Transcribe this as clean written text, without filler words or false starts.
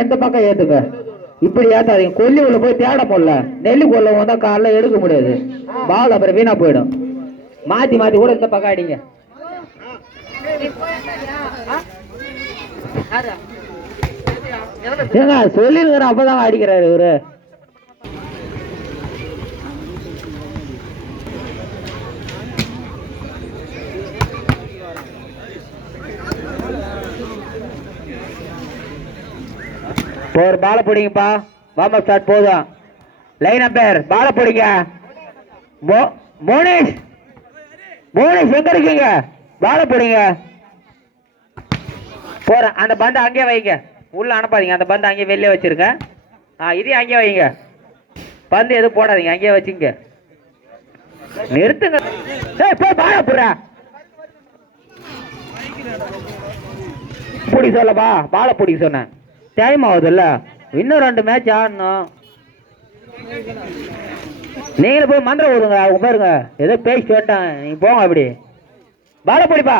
இந்த பக்கம் ஏத்துங்க. இப்படி ஏத்தாதீங்க. கொல்லி உள்ள போய் தேட போடல. நெல்லு கொல்ல வந்தா காலைல எடுக்க முடியாது. பால் அப்புறம் வீணா போயிடும். மாத்தி மாத்தி கூட இந்த பக்கம் அடிங்க. ஏங்க சொல்லிருக்கிற அப்பதான் அடிக்கிறாரு இவரு. ஒரு பால பிடிங்கப்பா. வார்ம் அப் ஸ்டார்ட் போதும். லைன் அம்பேர் பால பிடிங்க. மோனிஷ் மோனிஷ் எங்க இருக்கீங்க? பால பிடிங்க. போறேன். அந்த பந்து அங்கேயே வைங்க. உள்ள அனுப்பாதீங்க. அந்த பந்து அங்கேயே வெளியே வச்சிருங்க. இதையும் அங்கேயே வைங்க. பந்து எதுவும் போடாதீங்க. அங்கேயே வச்சுங்க. நிறுத்துங்க. போய் பால போடுற பிடிக்க சொல்லப்பா. பால பிடிக்க சொன்னேன். டைம் ஆகுதுல்ல. இன்னும் 2 மேட்ச் ஆடணும். நீங்களும் போய் மந்திரம் ஓடுங்க. அவங்க பாருங்க ஏதோ பேசி கேட்டேன். நீங்க போங்க. அப்படி பால பிடிப்பா.